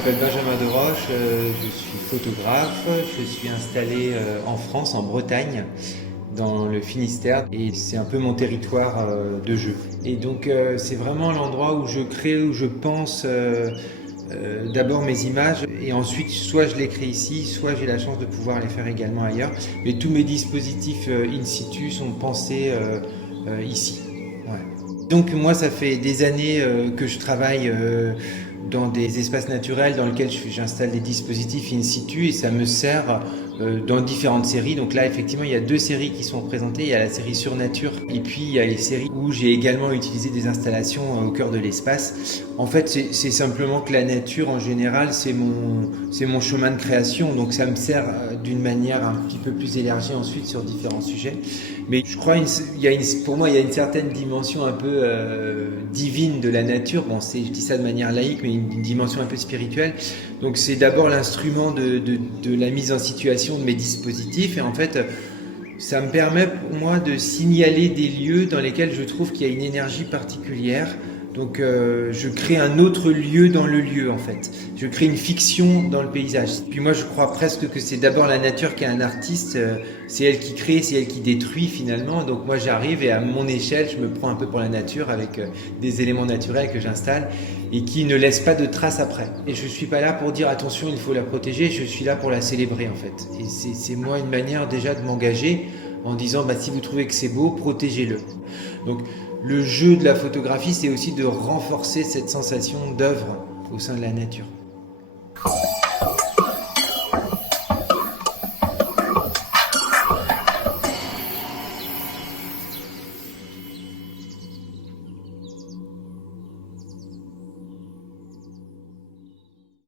m'appelle Benjamin Deroche, je suis photographe, je suis installé en France, en Bretagne, dans le Finistère, et c'est un peu mon territoire de jeu. Et donc c'est vraiment l'endroit où je crée, où je pense d'abord mes images, et ensuite soit je les crée ici, soit j'ai la chance de pouvoir les faire également ailleurs. Mais tous mes dispositifs in situ sont pensés ici. Ouais. Donc moi ça fait des années que je travaille dans des espaces naturels dans lesquels j'installe des dispositifs in situ et ça me sert dans différentes séries. Donc là effectivement il y a deux séries qui sont présentées, il y a la série sur nature et puis il y a les séries où j'ai également utilisé des installations au cœur de l'espace. En fait c'est simplement que la nature en général c'est mon chemin de création, donc ça me sert d'une manière un petit peu plus élargie ensuite sur différents sujets. Mais je crois pour moi il y a une certaine dimension un peu divine de la nature. Bon, je dis ça de manière laïque, mais une dimension un peu spirituelle. Donc c'est d'abord l'instrument de la mise en situation de mes dispositifs. Et en fait, ça me permet pour moi de signaler des lieux dans lesquels je trouve qu'il y a une énergie particulière. Donc je crée un autre lieu dans le lieu en fait. Je crée une fiction dans le paysage. Puis moi je crois presque que c'est d'abord la nature qui est un artiste. C'est elle qui crée, c'est elle qui détruit finalement. Donc moi j'arrive et à mon échelle je me prends un peu pour la nature avec des éléments naturels que j'installe et qui ne laissent pas de traces après. Et je suis pas là pour dire attention il faut la protéger, je suis là pour la célébrer en fait. Et c'est moi une manière déjà de m'engager en disant bah, si vous trouvez que c'est beau, protégez-le. Donc le jeu de la photographie, c'est aussi de renforcer cette sensation d'œuvre au sein de la nature.